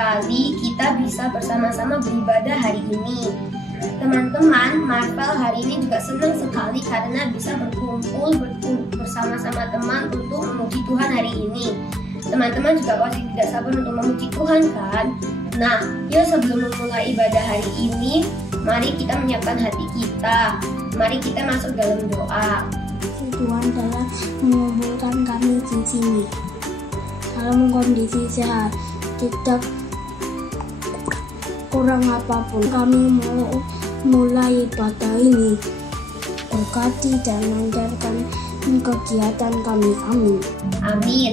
sekali kita bisa bersama-sama beribadah hari ini. Teman-teman, Marvel hari ini juga senang sekali karena bisa berkumpul bersama-sama teman untuk memuji Tuhan hari ini. Teman-teman juga pasti tidak sabar untuk memuji Tuhan kan? Nah, yuk sebelum memulai ibadah hari ini, mari kita menyiapkan hati kita. Mari kita masuk dalam doa. Tuhan telah mengumpulkan kami di sini dalam kondisi sehat, tidak kurang apapun. Kami mau mulai ibadah ini. Berkati dan lancarkan kegiatan kami. Amin. Amin.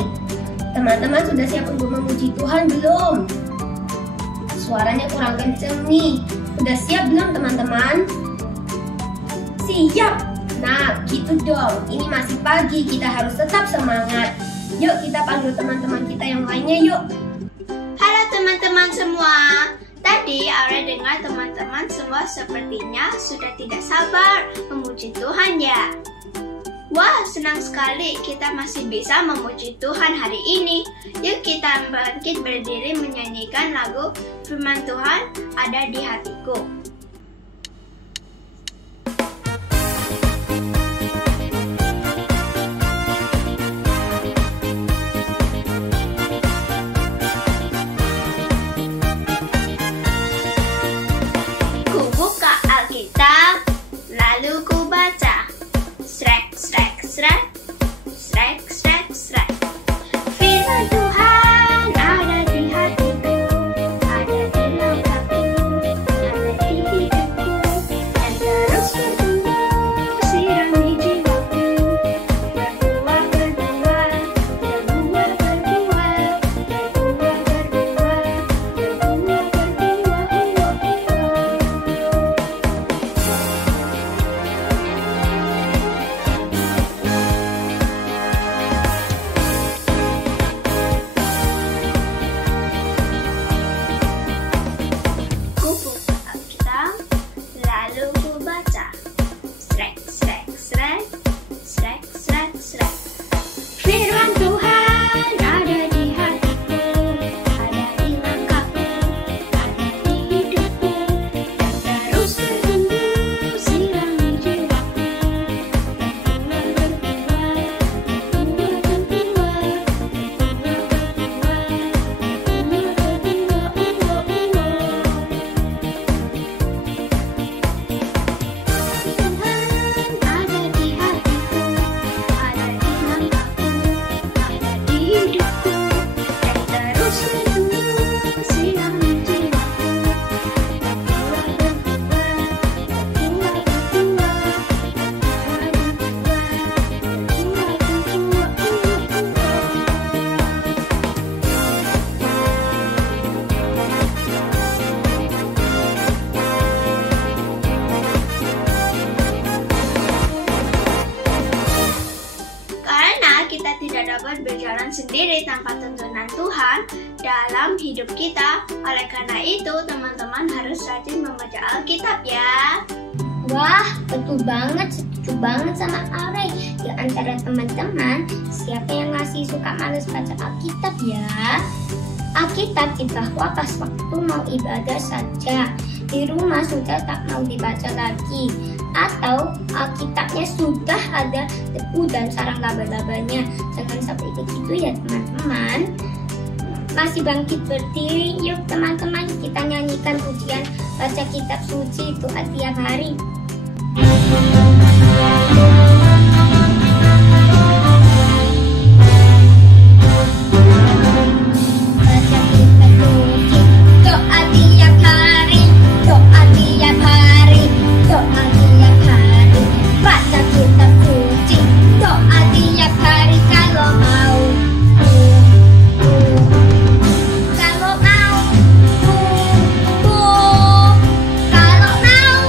Teman-teman sudah siap untuk memuji Tuhan belum? Suaranya kurang kenceng nih. Sudah siap belum teman-teman? Siap. Nah, gitu dong. Ini masih pagi, kita harus tetap semangat. Yuk kita panggil teman-teman kita yang lainnya yuk. Halo teman-teman semua. Tadi Aura dengar teman-teman semua sepertinya sudah tidak sabar memuji Tuhan ya. Wah, senang sekali kita masih bisa memuji Tuhan hari ini. Yuk kita bangkit berdiri menyanyikan lagu Firman Tuhan Ada di Hatiku. Ku buka Alkitab, lalu ku baca. Srek, srek, srek, srek, srek, srek. Firman Tuhan ada di hatiku, ada di langkahku, ada di hidupku, dan terus bertumbuh sirami jiwaku. Berbuah, berbuah, berbuah, berbuah, berbuah, berbuah, berbuah, Ku buka Alkitab, lalu ku baca. Srek, srek, srek, srek, srek, srek. Firman Tuhan ada di hatiku, ada di langkahku, ada di hidupku, dan terus bertumbuh sirami jiwaku. Berbuah, berbuah, berbuah, ada di hatiku, ada di langkahku, ada di hidupku, dan terus bertumbuh sirami jiwaku. Berbuah, berbuah, Karena kita tidak dapat berjalan sendiri tanpa tuntunan Tuhan dalam hidup kita. Oleh karena itu, teman-teman harus rajin membaca Alkitab ya. Wah, betul banget, setuju banget sama Aurel. Di antara teman-teman, siapa yang masih suka males baca Alkitab ya? Alkitab dibawa pas waktu mau ibadah saja. Di rumah sudah tak mau dibaca lagi. Atau Alkitabnya sudah ada debu dan sarang laba-labanya. Jangan sampai begitu ya teman-teman. Masih bangkit berdiri, yuk teman-teman kita nyanyikan pujian baca kitab suci doa tiap hari. Baca kitab suci doa tiap hari, doa tiap hari, doa tiap hari. Baca kitab suci doa tiap hari kalau mau. Kalau mau, kalau mau,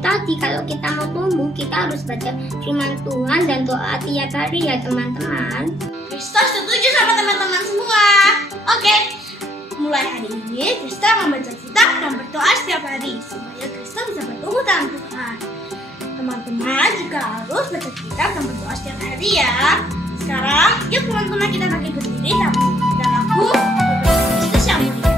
tadi, kalau kita mau tumbuh, kita harus baca firman Tuhan dan doa tiap hari ya teman-teman. Krista setuju sama teman-teman semua. Oke, mulai hari ini Krista akan membaca kitab dan berdoa setiap hari supaya Krista bisa bertumbuh dalam Tuhan. Teman-teman juga harus baca kitab dan berdoa setiap hari ya. Sekarang, yuk teman-teman kita bagi berdiri dan lagu Kristus yang mulia.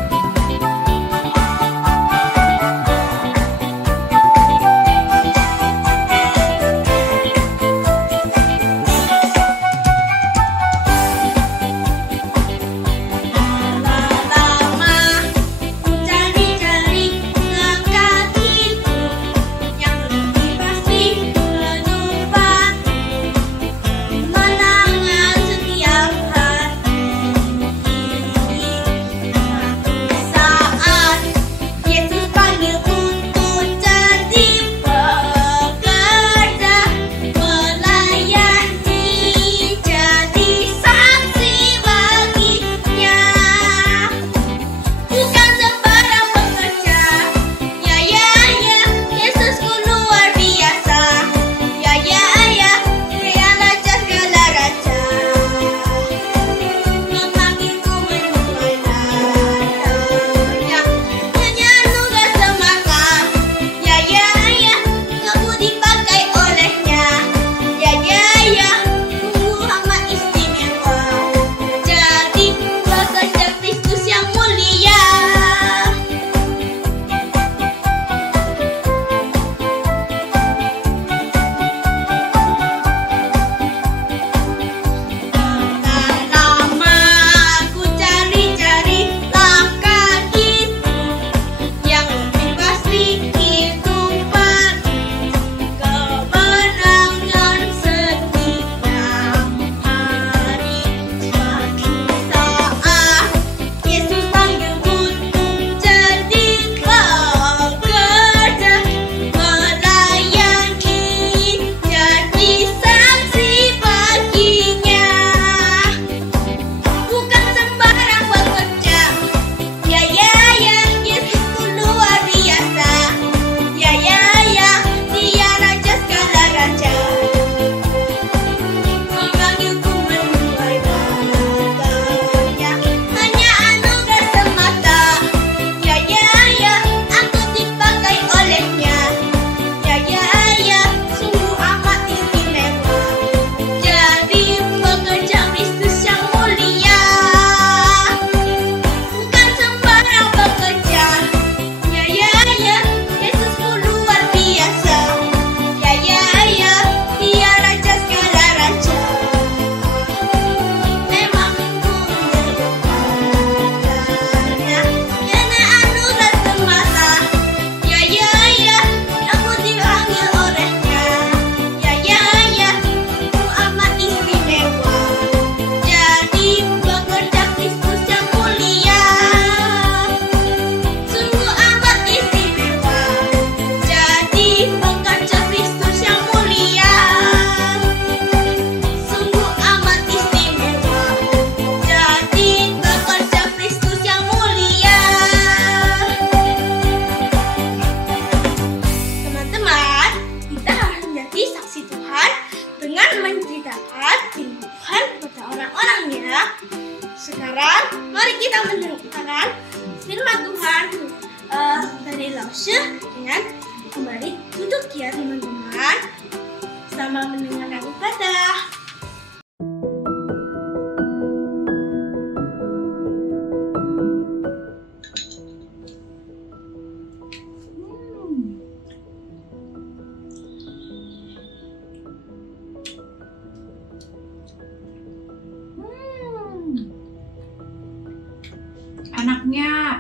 Sekarang mari kita mendengarkan firman Tuhan dari Lause dengan kembali duduk ya teman-teman sama mendengarkan ibadah. Anaknya,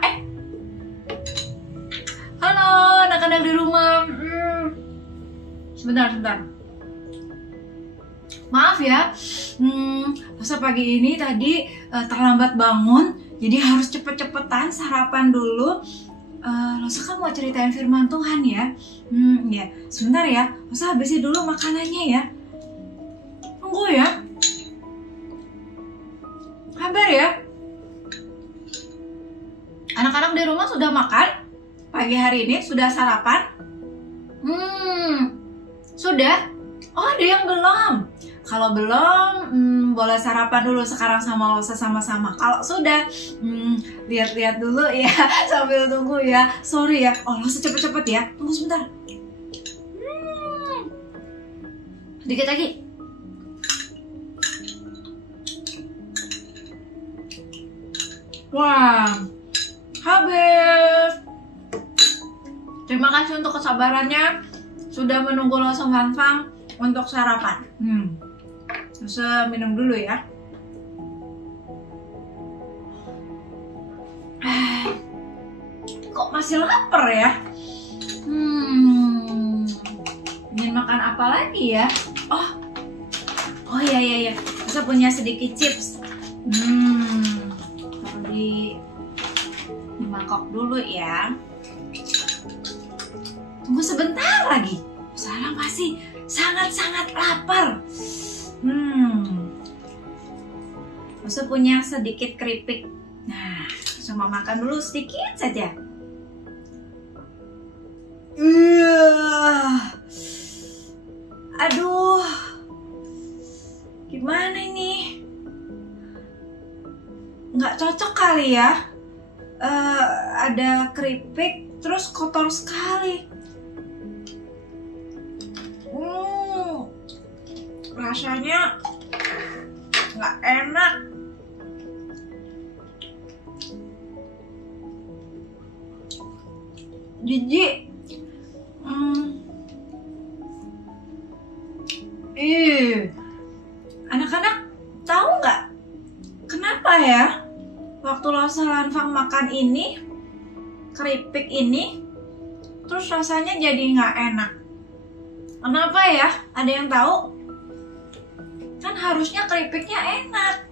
halo anak-anak di rumah. Sebentar. Maaf ya, masa pagi ini tadi terlambat bangun, jadi harus cepet-cepetan sarapan dulu. Losa kamu mau ceritain firman Tuhan ya? Ya, sebentar ya. Losa habisin dulu makanannya ya. Tunggu ya. Kabar ya. Anak-anak di rumah sudah makan? Pagi hari ini sudah sarapan? Sudah? Oh, ada yang belum. Kalau belum, boleh sarapan dulu sekarang sama Losa sama-sama. Kalau sudah, lihat-lihat dulu ya sambil tunggu ya. Sorry ya. Oh, Losa cepet-cepet ya. Tunggu sebentar. Dikit lagi. Wah, habis. Terima kasih untuk kesabarannya sudah menunggu Losa Fanfang untuk sarapan. Losa minum dulu ya. Kok masih lapar ya? Ingin makan apa lagi ya? Oh iya. Losa punya sedikit chips. Taruh di mangkok dulu ya. Tunggu sebentar lagi. Losa masih sangat-sangat lapar. Losa punya sedikit keripik. Nah, cuma makan dulu sedikit saja. Aduh, gimana ini? Nggak cocok kali ya. Ada keripik, terus kotor sekali. Rasanya nggak enak. Jijik. Anak-anak tahu nggak kenapa ya waktu Losa Fanfang makan ini, keripik ini, terus rasanya jadi nggak enak? Kenapa ya? Ada yang tahu? Kan harusnya keripiknya enak,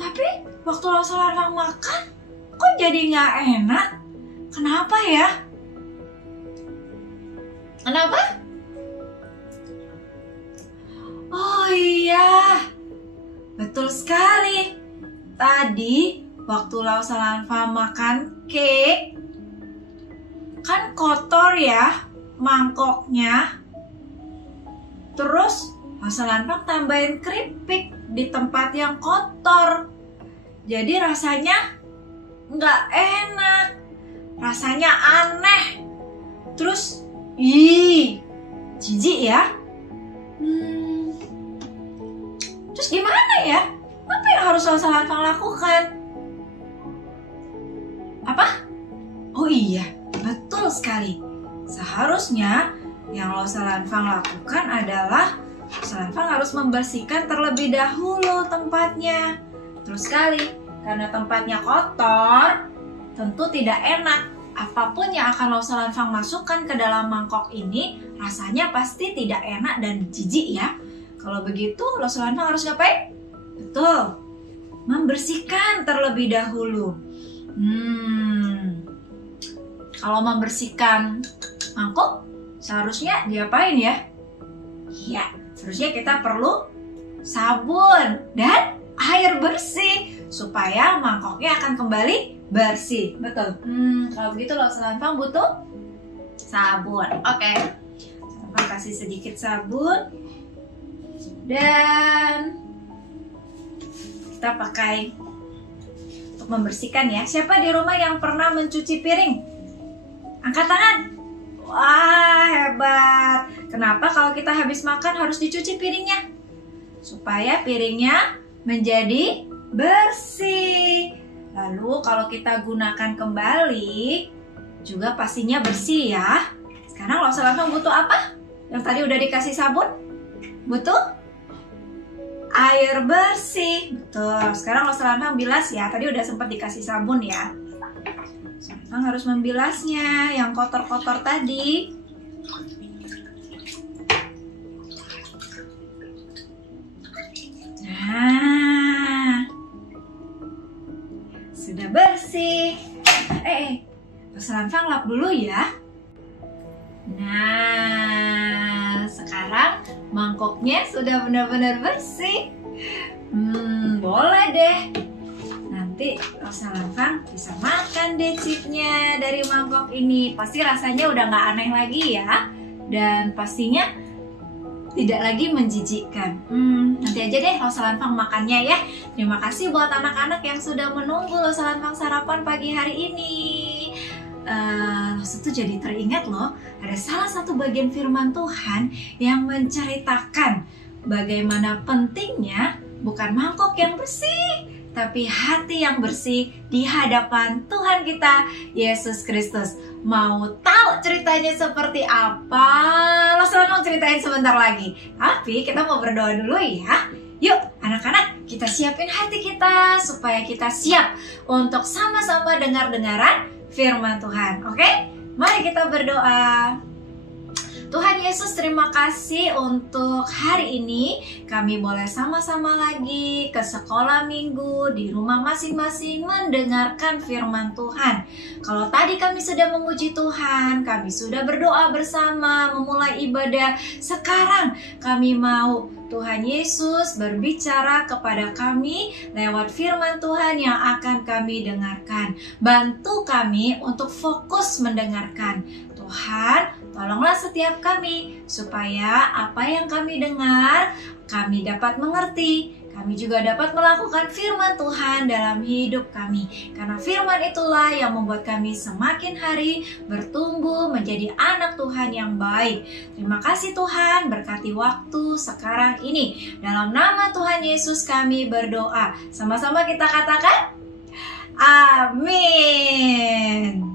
tapi waktu Losa Fanfang makan kok jadi nggak enak? Kenapa ya? Kenapa? Oh iya, betul sekali. Tadi waktu Losa Fanfang makan cake, kan kotor ya mangkoknya. Terus Losa Fanfang tambahin keripik di tempat yang kotor. Jadi rasanya nggak enak, rasanya aneh. Terus, jijik ya. Terus gimana ya? Apa yang harus Losa Fanfang lakukan? Apa? Oh iya, betul sekali. Seharusnya yang Losa Fanfang lakukan adalah Losa Fanfang harus membersihkan terlebih dahulu tempatnya. Terus sekali, karena tempatnya kotor, tentu tidak enak. Apapun yang akan Losa Fanfang masukkan ke dalam mangkok ini, rasanya pasti tidak enak dan jijik ya. Kalau begitu, Losa Fanfang harus ngapain? Betul, membersihkan terlebih dahulu. Kalau membersihkan mangkok, seharusnya diapain ya? Iya, seharusnya kita perlu sabun dan air bersih supaya mangkoknya akan kembali bersih. Betul. Kalau begitu Losa Fanfang butuh sabun. Oke. Fanfang kasih sedikit sabun dan kita pakai untuk membersihkan ya. Siapa di rumah yang pernah mencuci piring? Angkat tangan. Wah, hebat. Kenapa kalau kita habis makan harus dicuci piringnya? Supaya piringnya menjadi bersih. Lalu kalau kita gunakan kembali juga pastinya bersih ya. Sekarang Losa Fanfang butuh apa? Yang tadi udah dikasih sabun? Butuh air bersih. Betul. Sekarang Losa Fanfang bilas ya. Tadi udah sempat dikasih sabun ya. Losa Fanfang harus membilasnya yang kotor-kotor tadi. Nah, sudah bersih. Losa Fanfang lap dulu ya. Nah, sekarang mangkoknya sudah benar-benar bersih. Boleh deh. Nanti Losa Fanfang bisa makan deh chipnya dari mangkok ini. Pasti rasanya udah nggak aneh lagi ya. dan pastinya tidak lagi menjijikkan. Nanti aja deh Rosa Lanfang makannya ya. Terima kasih buat anak-anak yang sudah menunggu Rosa Lanfang sarapan pagi hari ini. Rosa tuh jadi teringat loh, ada salah satu bagian firman Tuhan yang menceritakan bagaimana pentingnya bukan mangkok yang bersih, tapi hati yang bersih di hadapan Tuhan kita, Yesus Kristus. Mau tahu ceritanya seperti apa? Rosa mau ceritain sebentar lagi. Tapi kita mau berdoa dulu ya. Yuk anak-anak, kita siapin hati kita supaya kita siap untuk sama-sama dengar-dengaran firman Tuhan. Oke? Mari kita berdoa. Tuhan Yesus, terima kasih untuk hari ini kami boleh sama-sama lagi ke sekolah minggu di rumah masing-masing mendengarkan firman Tuhan. Kalau tadi kami sudah memuji Tuhan, kami sudah berdoa bersama memulai ibadah. Sekarang kami mau Tuhan Yesus berbicara kepada kami lewat firman Tuhan yang akan kami dengarkan. Bantu kami untuk fokus mendengarkan. Tuhan, tolonglah setiap kami supaya apa yang kami dengar, kami dapat mengerti. Kami juga dapat melakukan firman Tuhan dalam hidup kami. Karena firman itulah yang membuat kami semakin hari bertumbuh menjadi anak Tuhan yang baik. Terima kasih Tuhan, berkati waktu sekarang ini. Dalam nama Tuhan Yesus kami berdoa. Sama-sama kita katakan, amin.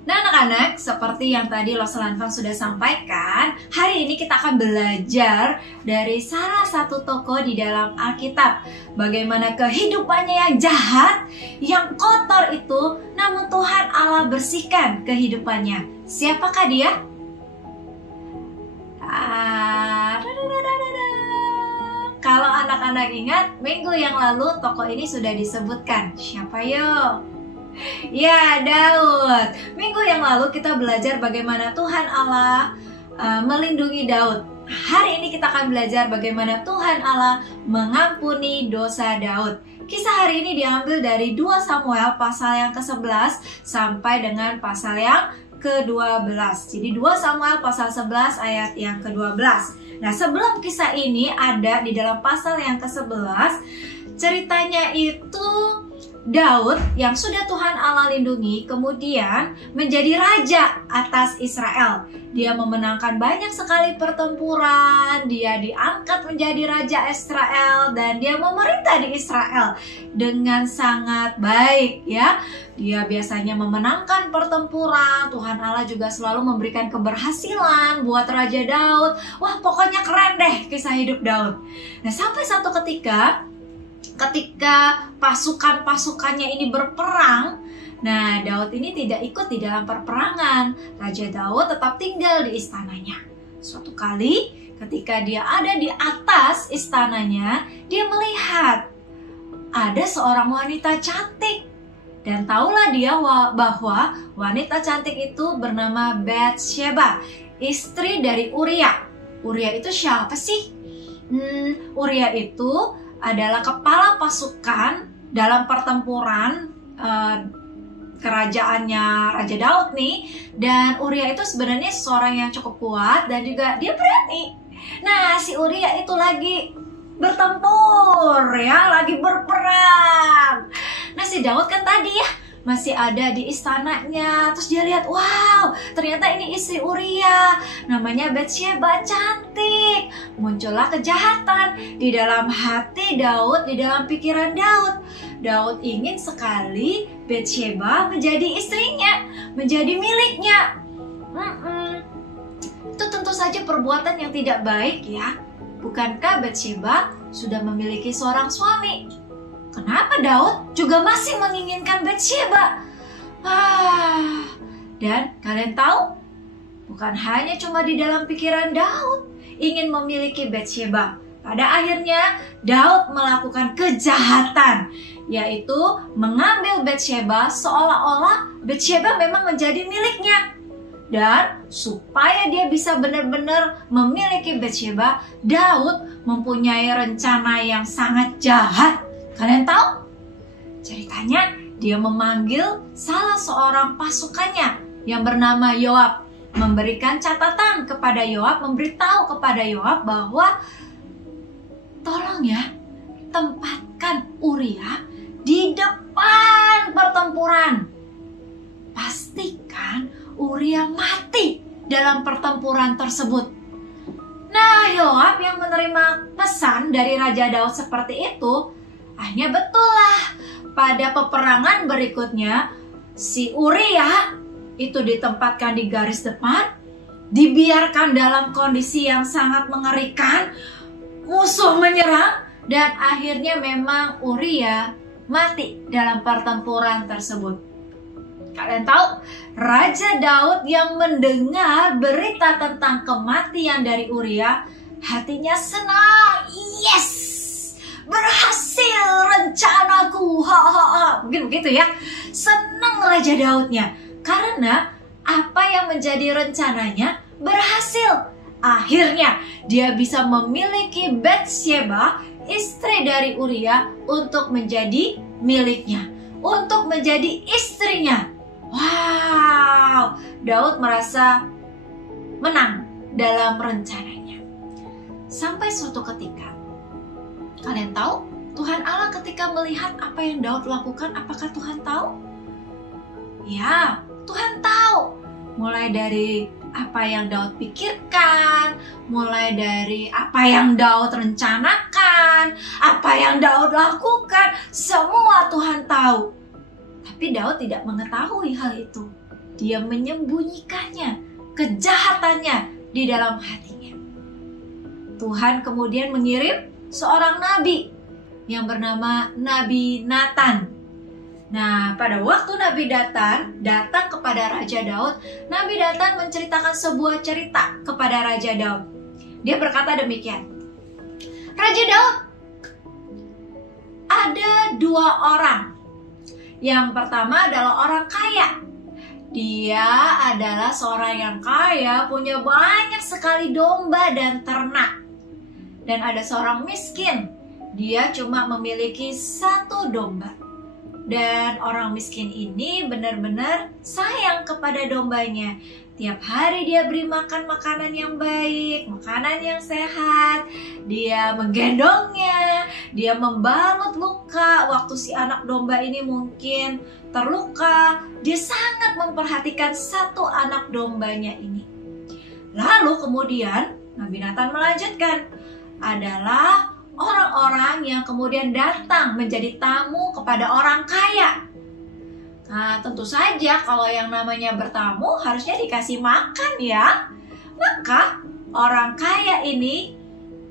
Nah anak-anak, seperti yang tadi Rosa Lanfang sudah sampaikan, hari ini kita akan belajar dari salah satu tokoh di dalam Alkitab. Bagaimana kehidupannya yang jahat, yang kotor itu, namun Tuhan Allah bersihkan kehidupannya. Siapakah dia? Kalau anak-anak ingat, minggu yang lalu tokoh ini sudah disebutkan. Siapa yuk? Ya, Daud. Minggu yang lalu kita belajar bagaimana Tuhan Allah melindungi Daud. Hari ini kita akan belajar bagaimana Tuhan Allah mengampuni dosa Daud. Kisah hari ini diambil dari 2 Samuel pasal yang ke-11 sampai dengan pasal yang ke-12. Jadi 2 Samuel pasal 11 ayat yang ke-12. Nah, sebelum kisah ini ada di dalam pasal yang ke-11, ceritanya itu Daud yang sudah Tuhan Allah lindungi kemudian menjadi raja atas Israel. Dia memenangkan banyak sekali pertempuran, dia diangkat menjadi raja Israel dan dia memerintah di Israel dengan sangat baik ya. Dia biasanya memenangkan pertempuran, Tuhan Allah juga selalu memberikan keberhasilan buat Raja Daud. Wah, pokoknya keren deh kisah hidup Daud. Nah, sampai satu ketika pasukan-pasukannya ini berperang, nah Daud ini tidak ikut di dalam perperangan. Raja Daud tetap tinggal di istananya. Suatu kali ketika dia ada di atas istananya, dia melihat ada seorang wanita cantik. Dan tahulah dia bahwa wanita cantik itu bernama Batsheba, istri dari Uria. Uria itu siapa sih? Uria itu adalah kepala pasukan dalam pertempuran kerajaannya Raja Daud nih. Dan Uria itu sebenarnya seorang yang cukup kuat dan juga dia berani. Nah, si Uria itu lagi bertempur ya, lagi berperang. Nah, si Daud kan tadi ya masih ada di istananya. Terus dia lihat, wow, ternyata ini istri Uria, namanya Batsheba, cantik. Muncullah kejahatan di dalam hati Daud, di dalam pikiran Daud. Daud ingin sekali Batsheba menjadi istrinya, menjadi miliknya. Itu tentu saja perbuatan yang tidak baik ya. Bukankah Batsheba sudah memiliki seorang suami? Kenapa Daud juga masih menginginkan Batsheba? Dan kalian tahu, bukan hanya cuma di dalam pikiran Daud ingin memiliki Batsheba. Pada akhirnya Daud melakukan kejahatan, yaitu mengambil Batsheba seolah-olah Batsheba memang menjadi miliknya. Dan supaya dia bisa benar-benar memiliki Batsheba, Daud mempunyai rencana yang sangat jahat. Kalian tahu? Ceritanya dia memanggil salah seorang pasukannya yang bernama Yoab. memberikan catatan kepada Yoab, memberitahu kepada Yoab bahwa tolong ya, tempatkan Uria di depan pertempuran. Pastikan Uria mati dalam pertempuran tersebut. Nah, Yoab yang menerima pesan dari Raja Daud seperti itu, akhirnya betul lah, pada peperangan berikutnya si Uria itu ditempatkan di garis depan, dibiarkan dalam kondisi yang sangat mengerikan, musuh menyerang, dan akhirnya memang Uria mati dalam pertempuran tersebut. Kalian tahu, Raja Daud yang mendengar berita tentang kematian dari Uria, hatinya senang. Yes, berhasil rencanaku. Mungkin begitu ya. Senang Raja Daudnya karena apa yang menjadi rencananya berhasil. Akhirnya dia bisa memiliki Batsheba, istri dari Uria, untuk menjadi miliknya, untuk menjadi istrinya. Wow, Daud merasa menang dalam rencananya. Sampai suatu ketika, kalian tahu, Tuhan Allah ketika melihat apa yang Daud lakukan, apakah Tuhan tahu? Ya, Tuhan tahu. Mulai dari apa yang Daud pikirkan, mulai dari apa yang Daud rencanakan, apa yang Daud lakukan, semua Tuhan tahu. Tapi Daud tidak mengetahui hal itu. Dia menyembunyikannya, kejahatannya di dalam hatinya. Tuhan kemudian mengirim seorang nabi yang bernama Nabi Nathan. Nah, pada waktu Nabi Nathan datang kepada Raja Daud, Nabi Nathan menceritakan sebuah cerita kepada Raja Daud. Dia berkata demikian, Raja Daud, ada dua orang. Yang pertama adalah orang kaya. Dia adalah seorang yang kaya, punya banyak sekali domba dan ternak. Dan ada seorang miskin, dia cuma memiliki satu domba. Dan orang miskin ini benar-benar sayang kepada dombanya. Tiap hari dia beri makan makanan yang baik, makanan yang sehat. Dia menggendongnya, dia membalut luka waktu si anak domba ini mungkin terluka. Dia sangat memperhatikan satu anak dombanya ini. Lalu kemudian Nabi Nathan melanjutkan, adalah orang-orang yang kemudian datang menjadi tamu kepada orang kaya. Nah, tentu saja kalau yang namanya bertamu harusnya dikasih makan ya. Maka orang kaya ini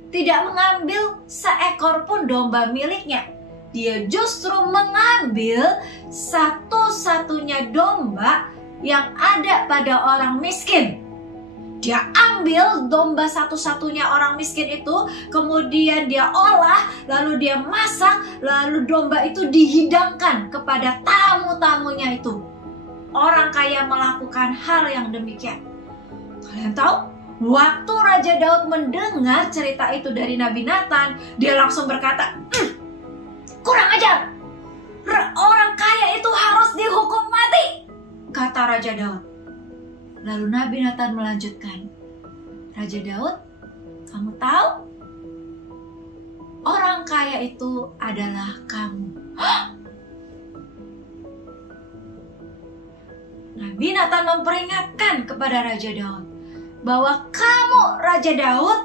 tidak mengambil seekor pun domba miliknya. Dia justru mengambil satu-satunya domba yang ada pada orang miskin. Dia ambil domba satu-satunya orang miskin itu, kemudian dia olah, lalu dia masak, lalu domba itu dihidangkan kepada tamu-tamunya itu. Orang kaya melakukan hal yang demikian. Kalian tahu, waktu Raja Daud mendengar cerita itu dari Nabi Nathan, dia langsung berkata, kurang ajar, orang kaya itu harus dihukum mati, kata Raja Daud. Lalu Nabi Nathan melanjutkan, Raja Daud, kamu tahu? Orang kaya itu adalah kamu. Nabi Nathan memperingatkan kepada Raja Daud bahwa kamu, Raja Daud,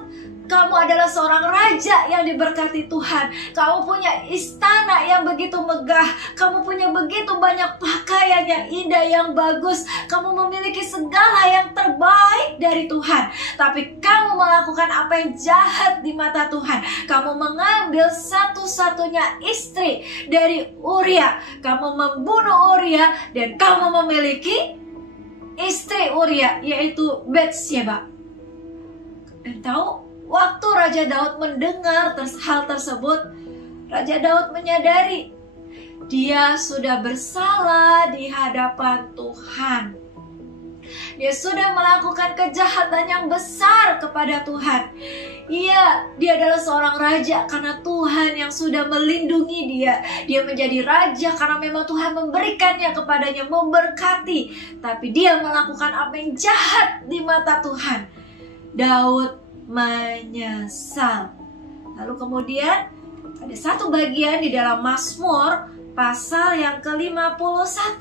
kamu adalah seorang raja yang diberkati Tuhan. Kamu punya istana yang begitu megah. Kamu punya begitu banyak pakaian yang indah, yang bagus. Kamu memiliki segala yang terbaik dari Tuhan. Tapi kamu melakukan apa yang jahat di mata Tuhan. Kamu mengambil satu-satunya istri dari Uria. Kamu membunuh Uria dan kamu memiliki istri Uria, yaitu Batsheba. Dan tahu, waktu Raja Daud mendengar hal tersebut, Raja Daud menyadari dia sudah bersalah di hadapan Tuhan. Dia sudah melakukan kejahatan yang besar kepada Tuhan. Iya, dia adalah seorang raja karena Tuhan yang sudah melindungi dia. Dia menjadi raja karena memang Tuhan memberikannya kepadanya, memberkati. Tapi dia melakukan apa yang jahat di mata Tuhan. Daud menyesal. Lalu kemudian ada satu bagian di dalam Mazmur pasal yang ke-51.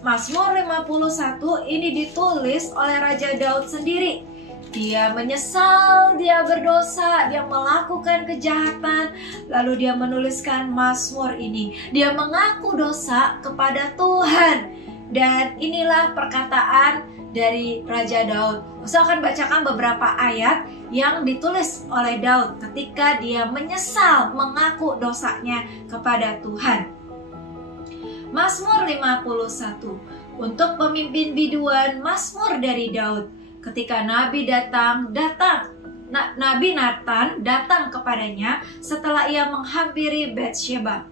Mazmur 51 ini ditulis oleh Raja Daud sendiri. Dia menyesal, dia berdosa, dia melakukan kejahatan. Lalu dia menuliskan Mazmur ini. Dia mengaku dosa kepada Tuhan. Dan inilah perkataan dari Raja Daud. Saya akan bacakan beberapa ayat yang ditulis oleh Daud ketika dia menyesal mengaku dosanya kepada Tuhan. Mazmur 51. Untuk pemimpin biduan, Mazmur dari Daud. Ketika Nabi Nathan datang kepadanya setelah ia menghampiri Batsheba.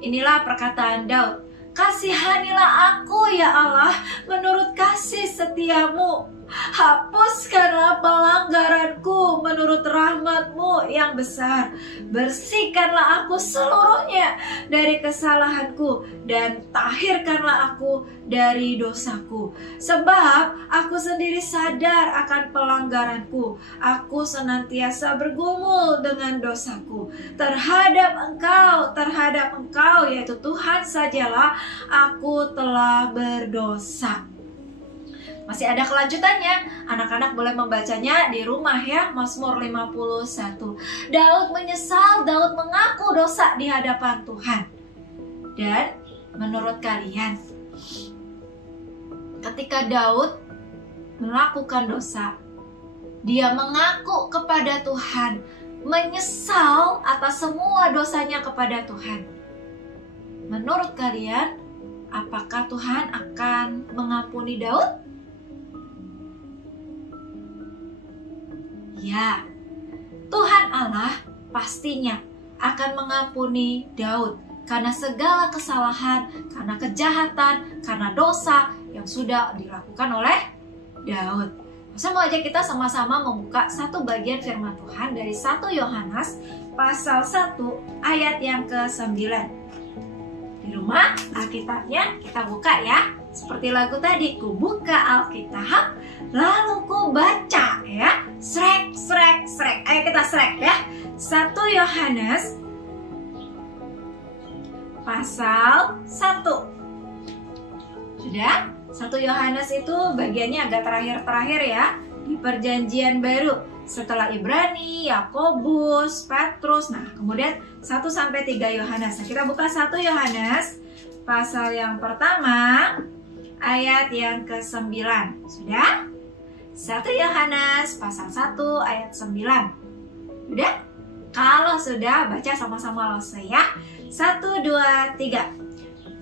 Inilah perkataan Daud. Kasihanilah aku ya Allah menurut kasih setiamu. Hapuskanlah pelanggaranku menurut rahmat-Mu yang besar. Bersihkanlah aku seluruhnya dari kesalahanku dan tahirkanlah aku dari dosaku. Sebab aku sendiri sadar akan pelanggaranku. Aku senantiasa bergumul dengan dosaku. Terhadap engkau yaitu Tuhan sajalah aku telah berdosa. Masih ada kelanjutannya, anak-anak boleh membacanya di rumah ya, Mazmur 51. Daud menyesal, Daud mengaku dosa di hadapan Tuhan. Dan menurut kalian, ketika Daud melakukan dosa, dia mengaku kepada Tuhan, menyesal atas semua dosanya kepada Tuhan. Menurut kalian, apakah Tuhan akan mengampuni Daud? Ya, Tuhan Allah pastinya akan mengampuni Daud karena segala kesalahan, karena kejahatan, karena dosa yang sudah dilakukan oleh Daud. Saya mau ajak kita sama-sama membuka satu bagian firman Tuhan dari 1 Yohanes pasal 1 ayat yang ke-9. Di rumah Alkitabnya kita buka ya. Seperti lagu tadi, ku buka Alkitab, lalu ku baca ya. Srek, srek, srek. Ayo kita srek ya. 1 Yohanes pasal 1. Sudah? 1 Yohanes itu bagiannya agak terakhir-terakhir ya. Di perjanjian baru. Setelah Ibrani, Yakobus, Petrus. Nah, kemudian 1-3 Yohanes. Nah, kita buka 1 Yohanes pasal yang pertama, ayat yang ke-9. Sudah? 1 Yohanes pasal 1 ayat 9. Sudah? Kalau sudah, baca sama-sama ya. 1, 2, 3.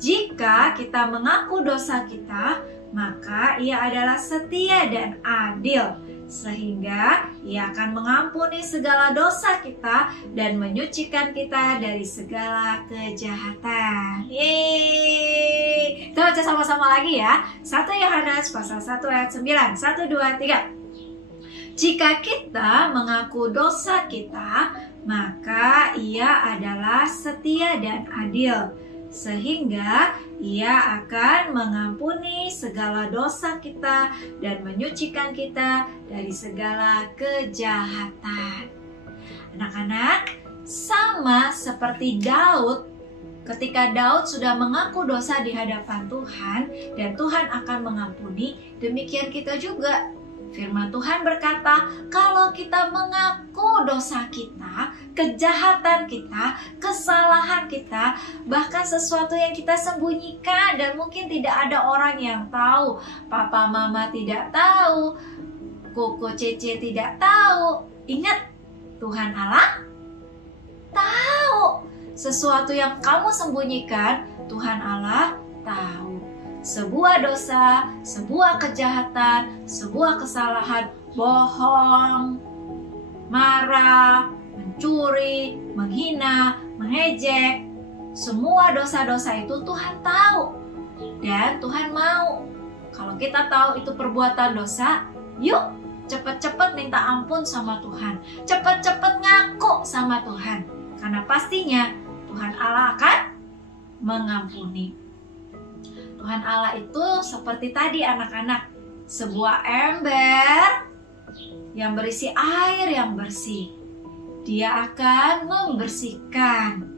Jika kita mengaku dosa kita, maka Ia adalah setia dan adil, sehingga Ia akan mengampuni segala dosa kita dan menyucikan kita dari segala kejahatan. Yeay! Kita baca sama-sama lagi ya. 1 Yohanes pasal 1 ayat 9. 1, 2, 3. Jika kita mengaku dosa kita, maka Ia adalah setia dan adil, sehingga Ia akan mengampuni segala dosa kita dan menyucikan kita dari segala kejahatan. Anak-anak, sama seperti Daud, ketika Daud sudah mengaku dosa di hadapan Tuhan dan Tuhan akan mengampuni, demikian kita juga. Firman Tuhan berkata, kalau kita mengaku dosa kita, kejahatan kita, kesalahan kita, bahkan sesuatu yang kita sembunyikan dan mungkin tidak ada orang yang tahu, papa mama tidak tahu, koko cece tidak tahu. Ingat, Tuhan Allah tahu. Sesuatu yang kamu sembunyikan, Tuhan Allah tahu. Sebuah dosa, sebuah kejahatan, sebuah kesalahan, bohong, marah, mencuri, menghina, mengejek, semua dosa-dosa itu Tuhan tahu. Dan Tuhan mau, kalau kita tahu itu perbuatan dosa, yuk Cepet-cepet minta ampun sama Tuhan. Cepet-cepet ngaku sama Tuhan. Karena pastinya Tuhan Allah akan mengampuni. Tuhan Allah itu seperti tadi anak-anak, sebuah ember yang berisi air yang bersih. Dia akan membersihkan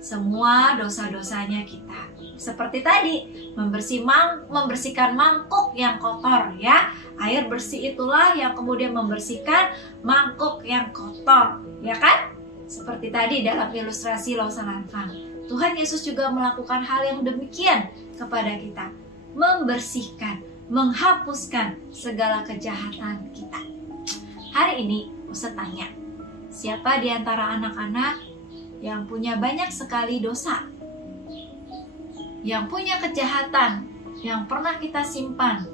semua dosa-dosanya kita. Seperti tadi, membersihkan mangkuk yang kotor ya. Air bersih itulah yang kemudian membersihkan mangkuk yang kotor, ya kan? Seperti tadi dalam ilustrasi Losa Lanfang. Tuhan Yesus juga melakukan hal yang demikian kepada kita. Membersihkan, menghapuskan segala kejahatan kita. Hari ini, Ustaz tanya, siapa di antara anak-anak yang punya banyak sekali dosa? Yang punya kejahatan, yang pernah kita simpan,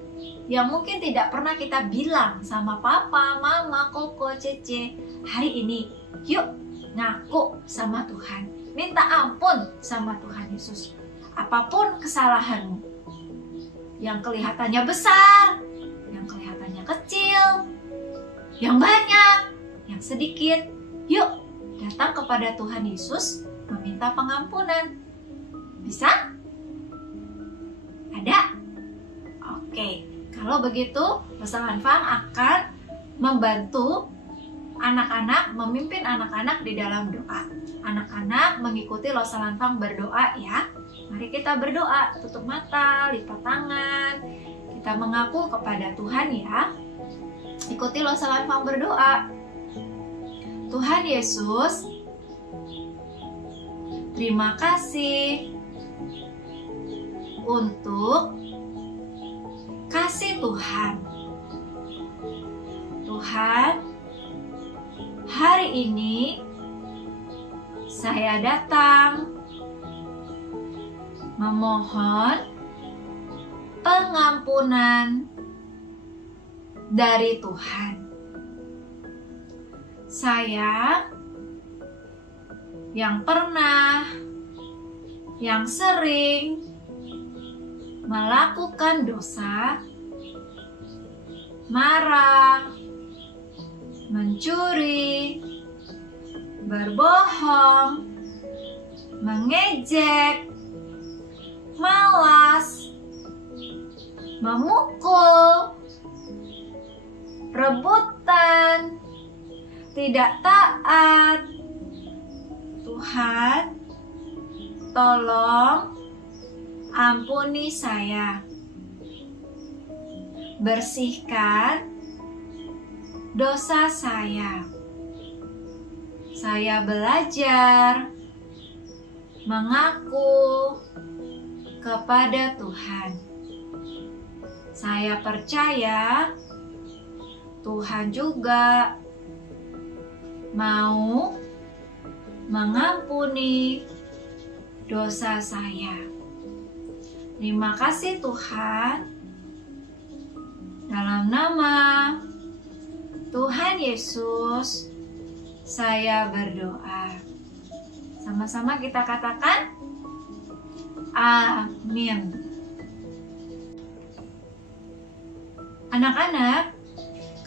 yang mungkin tidak pernah kita bilang sama papa, mama, koko, cece. Hari ini, yuk ngaku sama Tuhan. Minta ampun sama Tuhan Yesus. Apapun kesalahanmu, yang kelihatannya besar, yang kelihatannya kecil, yang banyak, yang sedikit, yuk datang kepada Tuhan Yesus meminta pengampunan. Bisa? Ada? Oke, kalau begitu Losa Lanfang akan membantu anak-anak, memimpin anak-anak di dalam doa. Anak-anak mengikuti Losa Lanfang berdoa ya. Mari kita berdoa, tutup mata, lipat tangan. Kita mengaku kepada Tuhan ya. Ikuti Losa Lanfang berdoa. Tuhan Yesus, terima kasih untuk kasih Tuhan. Tuhan, hari ini saya datang memohon pengampunan dari Tuhan. Saya yang pernah, yang sering melakukan dosa, marah, mencuri, berbohong, mengejek, malas, memukul, rebutan, tidak taat. Tuhan, tolong ampuni saya. Bersihkan dosa saya. Saya belajar mengaku kepada Tuhan. Saya percaya Tuhan juga mau mengampuni dosa saya. Terima kasih Tuhan. Dalam nama Tuhan Yesus, saya berdoa. Sama-sama kita katakan, amin. Anak-anak,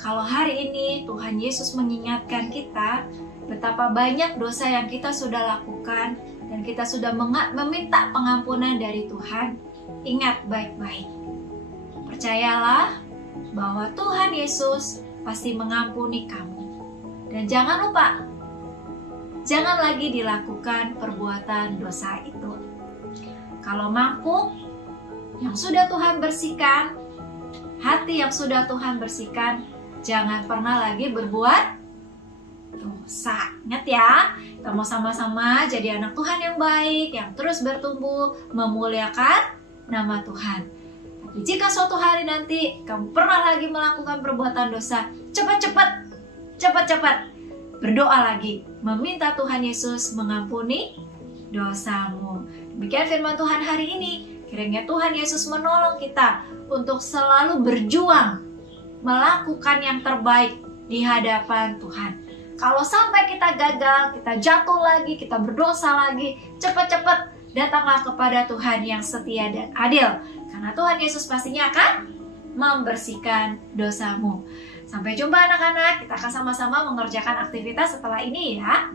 kalau hari ini Tuhan Yesus mengingatkan kita betapa banyak dosa yang kita sudah lakukan dan kita sudah meminta pengampunan dari Tuhan, ingat baik-baik. Percayalah bahwa Tuhan Yesus pasti mengampuni kamu. Dan jangan lupa, jangan lagi dilakukan perbuatan dosa itu. Kalau mampu, yang sudah Tuhan bersihkan, hati yang sudah Tuhan bersihkan, jangan pernah lagi berbuat dosa. Ingat ya, kita mau sama-sama jadi anak Tuhan yang baik, yang terus bertumbuh, memuliakan nama Tuhan. Tapi jika suatu hari nanti kamu pernah lagi melakukan perbuatan dosa, cepat-cepat berdoa lagi, meminta Tuhan Yesus mengampuni dosamu. Demikian firman Tuhan hari ini. Kiranya Tuhan Yesus menolong kita untuk selalu berjuang melakukan yang terbaik di hadapan Tuhan. Kalau sampai kita gagal, kita jatuh lagi, kita berdosa lagi, cepat-cepat datanglah kepada Tuhan yang setia dan adil. Karena Tuhan Yesus pastinya akan membersihkan dosamu. Sampai jumpa anak-anak, kita akan sama-sama mengerjakan aktivitas setelah ini ya.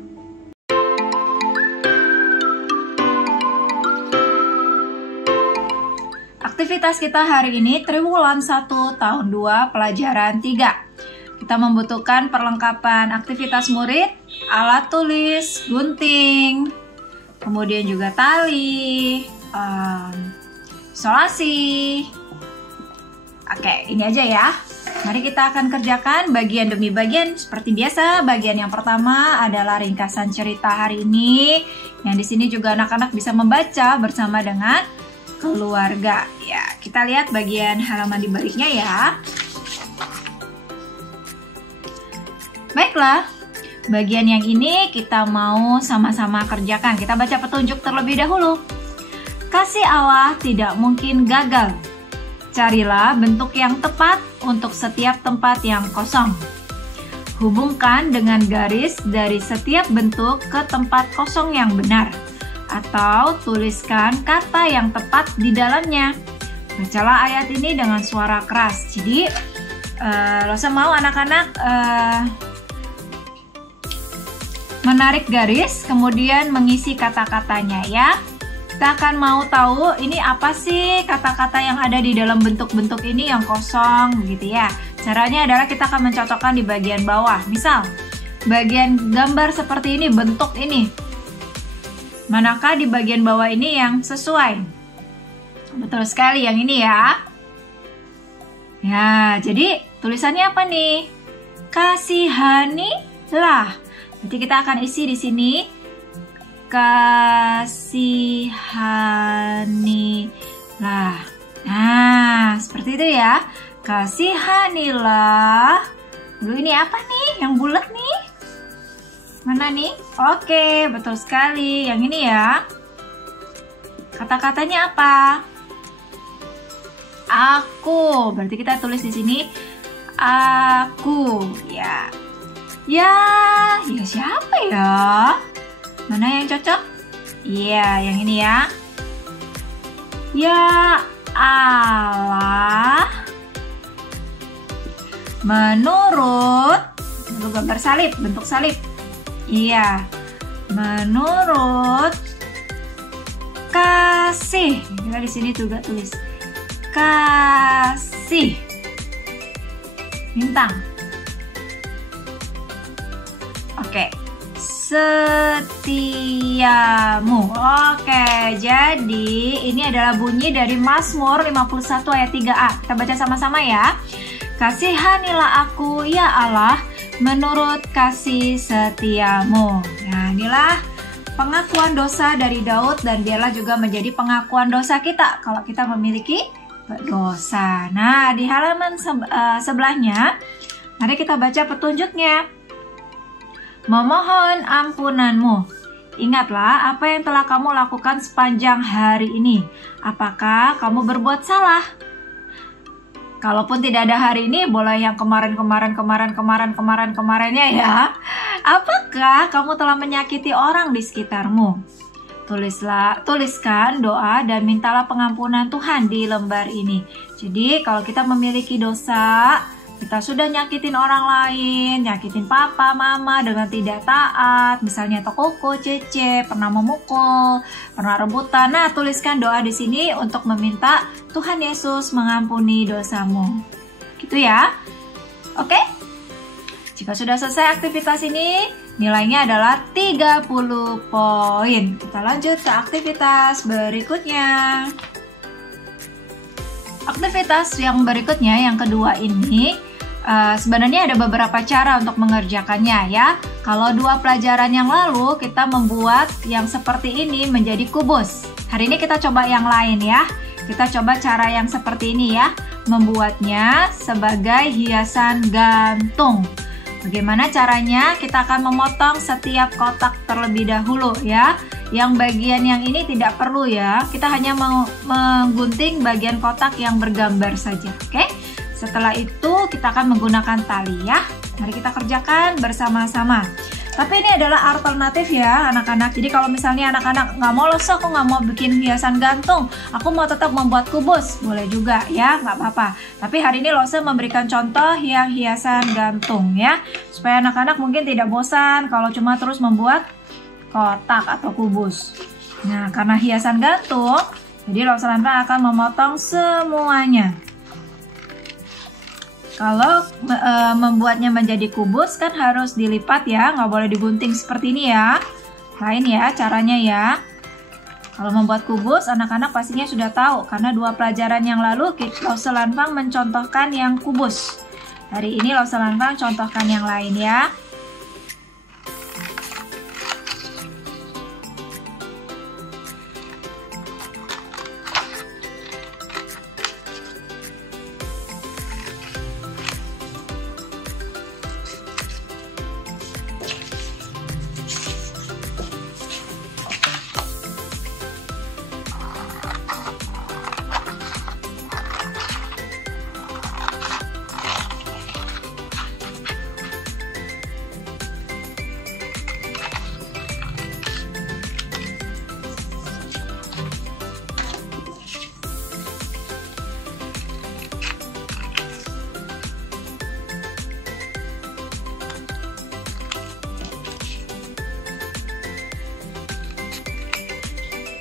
Aktivitas kita hari ini Triwulan 1 tahun 2 pelajaran 3. Kita membutuhkan perlengkapan aktivitas murid, alat tulis, gunting, kemudian juga tali, isolasi. Oke, ini aja ya. Mari kita akan kerjakan bagian demi bagian seperti biasa. Bagian yang pertama adalah ringkasan cerita hari ini. Yang di sini juga anak-anak bisa membaca bersama dengan keluarga. Ya, kita lihat bagian halaman di baliknya ya. Baiklah, bagian yang ini kita mau sama-sama kerjakan. Kita baca petunjuk terlebih dahulu. Kasih Allah tidak mungkin gagal. Carilah bentuk yang tepat untuk setiap tempat yang kosong. Hubungkan dengan garis dari setiap bentuk ke tempat kosong yang benar. Atau tuliskan kata yang tepat di dalamnya. Bacalah ayat ini dengan suara keras. Jadi, Rosa mau anak-anak menarik garis, kemudian mengisi kata-katanya ya. Kita akan mau tahu ini apa sih kata-kata yang ada di dalam bentuk-bentuk ini yang kosong begitu ya. Caranya adalah kita akan mencocokkan di bagian bawah. Misal, bagian gambar seperti ini, bentuk ini. Manakah di bagian bawah ini yang sesuai? Betul sekali yang ini ya. Ya, jadi tulisannya apa nih? Kasihanilah. Jadi kita akan isi di sini. Kasihanilah. Nah, seperti itu ya. Kasihanilah. Lalu ini apa nih? Yang bulat nih? Mana nih? Oke, betul sekali. Yang ini ya. Kata-katanya apa? Aku. Berarti kita tulis di sini aku. Ya. Ya siapa ya? Mana yang cocok? Iya, yang ini ya. Ya Allah. Menurut gambar salib, bentuk salib. Iya. Menurut kasih. Kita di sini juga tulis kasih. Bintang. Oke. Setiamu. Oke, jadi ini adalah bunyi dari Mazmur 51 ayat 3a. Kita baca sama-sama ya. Kasihanilah aku ya Allah menurut kasih setiamu. Nah, inilah pengakuan dosa dari Daud dan biarlah juga menjadi pengakuan dosa kita kalau kita memiliki dosa. Nah, di halaman sebelahnya mari kita baca petunjuknya. Memohon ampunanmu. Ingatlah apa yang telah kamu lakukan sepanjang hari ini. Apakah kamu berbuat salah? Kalaupun tidak ada hari ini, boleh yang kemarinnya ya. Apakah kamu telah menyakiti orang di sekitarmu? Tuliskan doa dan mintalah pengampunan Tuhan di lembar ini. Jadi kalau kita memiliki dosa, kita sudah nyakitin orang lain, nyakitin papa, mama dengan tidak taat, misalnya koko, cece, pernah memukul, pernah rebutan. Nah, tuliskan doa di sini untuk meminta Tuhan Yesus mengampuni dosamu. Gitu ya. Oke? Jika sudah selesai aktivitas ini, nilainya adalah 30 poin. Kita lanjut ke aktivitas berikutnya. Aktivitas yang berikutnya, yang kedua ini, sebenarnya ada beberapa cara untuk mengerjakannya ya. Kalau 2 pelajaran yang lalu kita membuat yang seperti ini menjadi kubus. Hari ini kita coba yang lain ya. Kita coba cara yang seperti ini ya. Membuatnya sebagai hiasan gantung. Bagaimana caranya? Kita akan memotong setiap kotak terlebih dahulu ya. Yang bagian yang ini tidak perlu ya. Kita hanya menggunting bagian kotak yang bergambar saja. Oke? Setelah itu kita akan menggunakan tali ya. Mari kita kerjakan bersama-sama. Tapi ini adalah alternatif ya anak-anak. Jadi kalau misalnya anak-anak nggak mau Lose, aku nggak mau bikin hiasan gantung, aku mau tetap membuat kubus, boleh juga ya, nggak apa-apa. Tapi hari ini Lose memberikan contoh yang hiasan gantung ya, supaya anak-anak mungkin tidak bosan kalau cuma terus membuat kotak atau kubus. Nah, karena hiasan gantung, jadi Lose Lantang akan memotong semuanya. Kalau membuatnya menjadi kubus kan harus dilipat ya, nggak boleh digunting seperti ini ya. Lain ya caranya ya. Kalau membuat kubus, anak-anak pastinya sudah tahu karena 2 pelajaran yang lalu Lose Lantang mencontohkan yang kubus. Hari ini Lose Lantang contohkan yang lain ya.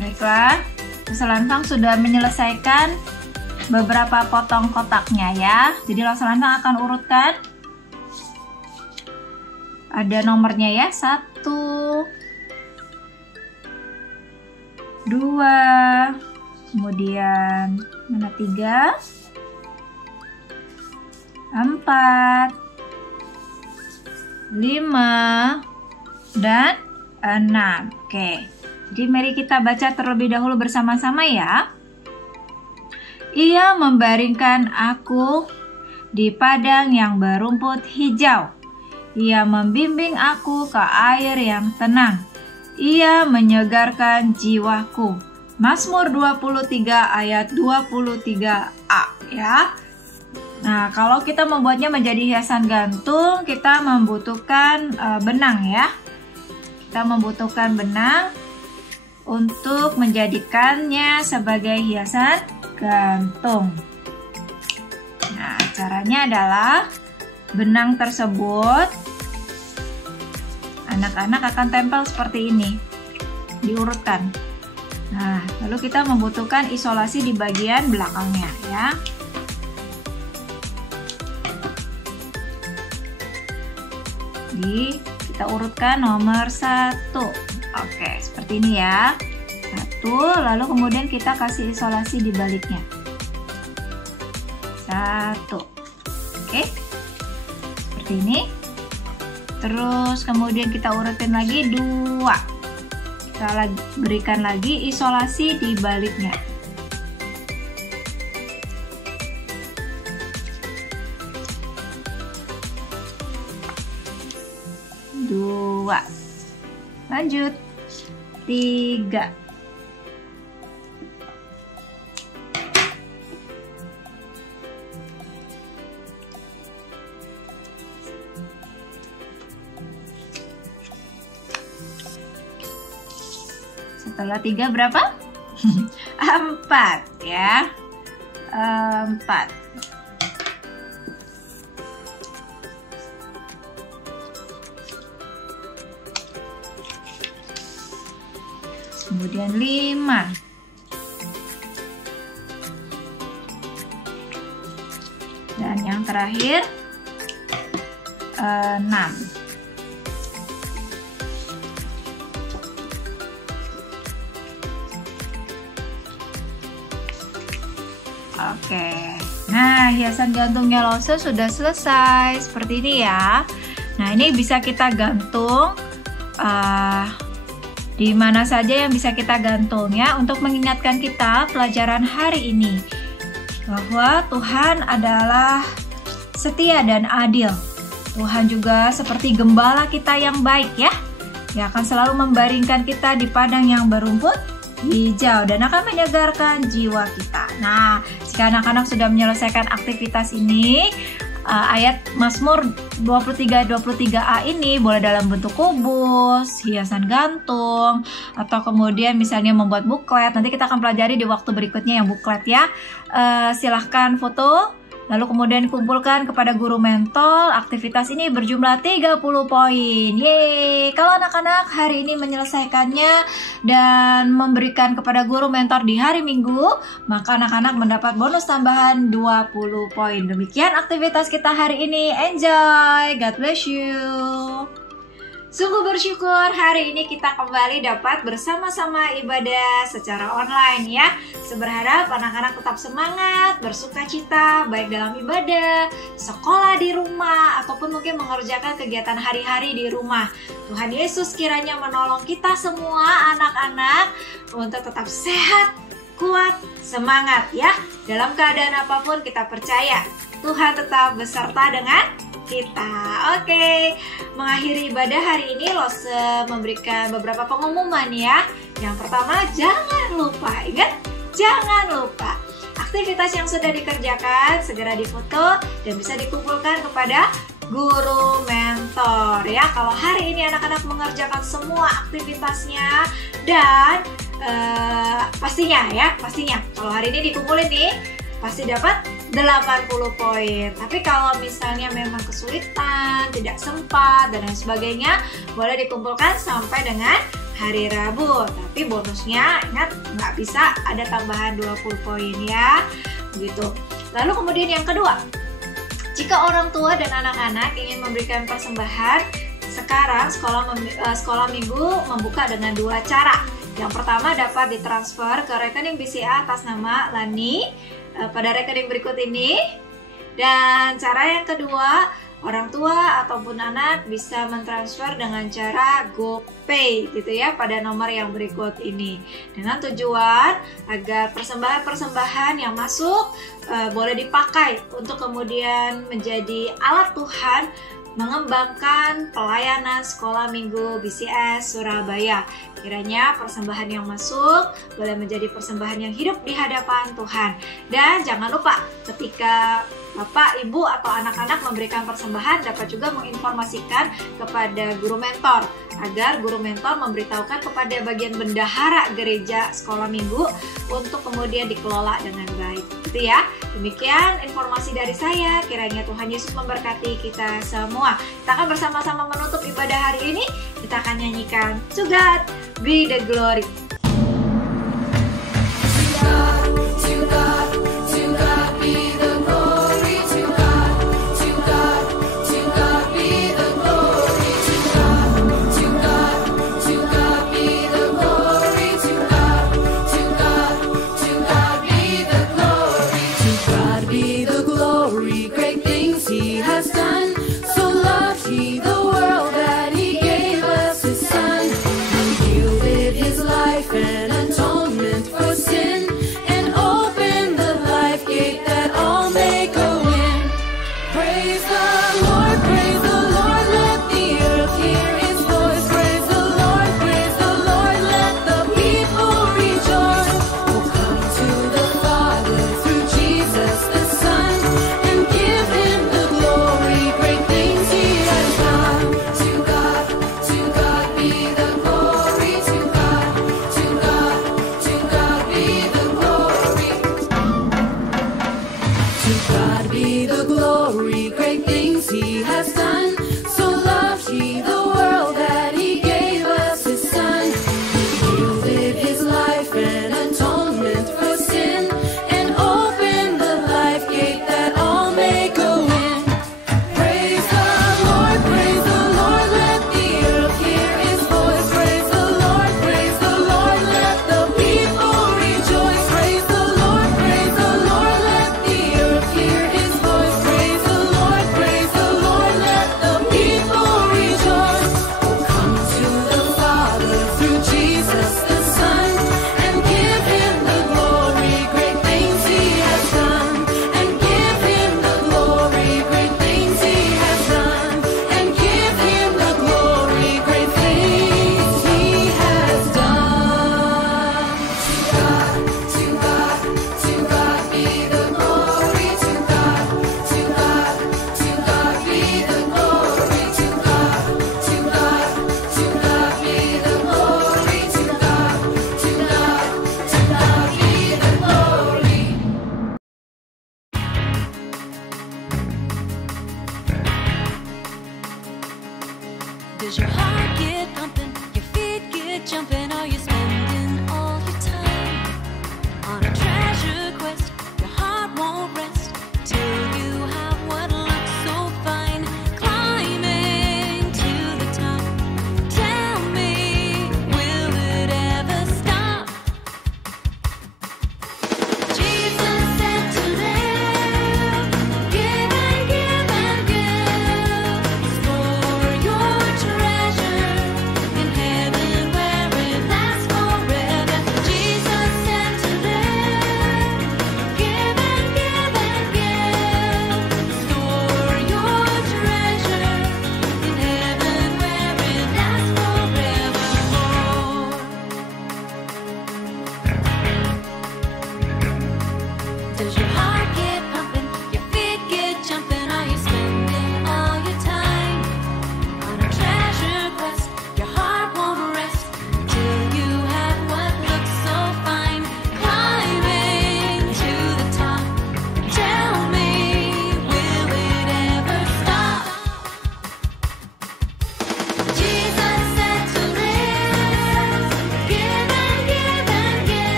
Baiklah, Lose Lantang sudah menyelesaikan beberapa potong kotaknya ya. Jadi Lose Lantang akan urutkan. Ada nomornya ya, 1, 2, kemudian mana 3, 4, 5, dan 6. Oke. Jadi mari kita baca terlebih dahulu bersama-sama ya. Ia membaringkan aku di padang yang berumput hijau. Ia membimbing aku ke air yang tenang. Ia menyegarkan jiwaku. Mazmur 23 ayat 23a ya. Nah, kalau kita membuatnya menjadi hiasan gantung, kita membutuhkan benang ya. Kita membutuhkan benang untuk menjadikannya sebagai hiasan gantung. Nah, caranya adalah benang tersebut anak-anak akan tempel seperti ini, diurutkan. Nah, lalu kita membutuhkan isolasi di bagian belakangnya ya. Jadi kita urutkan nomor 1. Oke, seperti ini ya. 1, lalu kemudian kita kasih isolasi di baliknya. 1. Oke. Seperti ini. Terus kemudian kita urutin lagi 2. Kita berikan lagi isolasi di baliknya. 2. Lanjut, 3. Setelah 3 berapa? 4 ya. 4. Kemudian 5. Dan yang terakhir 6. Oke. Nah, hiasan gantungnya Lose sudah selesai seperti ini ya. Nah, ini bisa kita gantung di mana saja yang bisa kita gantung ya, untuk mengingatkan kita pelajaran hari ini bahwa Tuhan adalah setia dan adil. Tuhan juga seperti gembala kita yang baik ya, yang akan selalu membaringkan kita di padang yang berumput hijau dan akan menyegarkan jiwa kita. Nah, jika anak-anak sudah menyelesaikan aktivitas ini, ayat Mazmur 23:23a ini boleh dalam bentuk kubus, hiasan gantung, atau kemudian misalnya membuat buklet. Nanti kita akan pelajari di waktu berikutnya yang buklet ya. Silahkan foto, lalu kemudian kumpulkan kepada guru mentor. Aktivitas ini berjumlah 30 poin. Yeay! Kalau anak-anak hari ini menyelesaikannya dan memberikan kepada guru mentor di hari Minggu, maka anak-anak mendapat bonus tambahan 20 poin. Demikian aktivitas kita hari ini. Enjoy! God bless you! Sungguh bersyukur hari ini kita kembali dapat bersama-sama ibadah secara online ya. Berharap anak-anak tetap semangat, bersuka cita, baik dalam ibadah, sekolah di rumah, ataupun mungkin mengerjakan kegiatan hari-hari di rumah. Tuhan Yesus kiranya menolong kita semua anak-anak untuk tetap sehat, kuat, semangat ya. Dalam keadaan apapun kita percaya Tuhan tetap beserta dengan kita. Oke, mengakhiri ibadah hari ini Lose memberikan beberapa pengumuman ya. Yang pertama, jangan lupa, ingat, jangan lupa aktivitas yang sudah dikerjakan segera difoto dan bisa dikumpulkan kepada guru mentor ya. Kalau hari ini anak-anak mengerjakan semua aktivitasnya dan pastinya kalau hari ini dikumpulin nih pasti dapat 80 poin. Tapi kalau misalnya memang kesulitan, tidak sempat dan lain sebagainya, boleh dikumpulkan sampai dengan hari Rabu. Tapi bonusnya ingat nggak bisa ada tambahan 20 poin ya. Begitu. Lalu kemudian yang kedua, jika orang tua dan anak-anak ingin memberikan persembahan, sekarang sekolah minggu membuka dengan 2 cara. Yang pertama dapat ditransfer ke rekening BCA atas nama Lani pada rekening berikut ini. Dan cara yang kedua, orang tua ataupun anak bisa mentransfer dengan cara GoPay gitu ya pada nomor yang berikut ini. Dengan tujuan agar persembahan-persembahan yang masuk boleh dipakai untuk kemudian menjadi alat Tuhan mengembangkan pelayanan sekolah minggu BCS Surabaya. Kiranya persembahan yang masuk boleh menjadi persembahan yang hidup di hadapan Tuhan. Dan jangan lupa ketika Bapak, Ibu, atau anak-anak memberikan persembahan dapat juga menginformasikan kepada guru mentor agar guru mentor memberitahukan kepada bagian bendahara gereja sekolah minggu untuk kemudian dikelola dengan baik. Gitu ya. Demikian informasi dari saya. Kiranya Tuhan Yesus memberkati kita semua. Kita akan bersama-sama menutup ibadah hari ini. Kita akan nyanyikan To God Be the Glory. An atonement for sin and open Does your heart get pumping, your feet get jumping?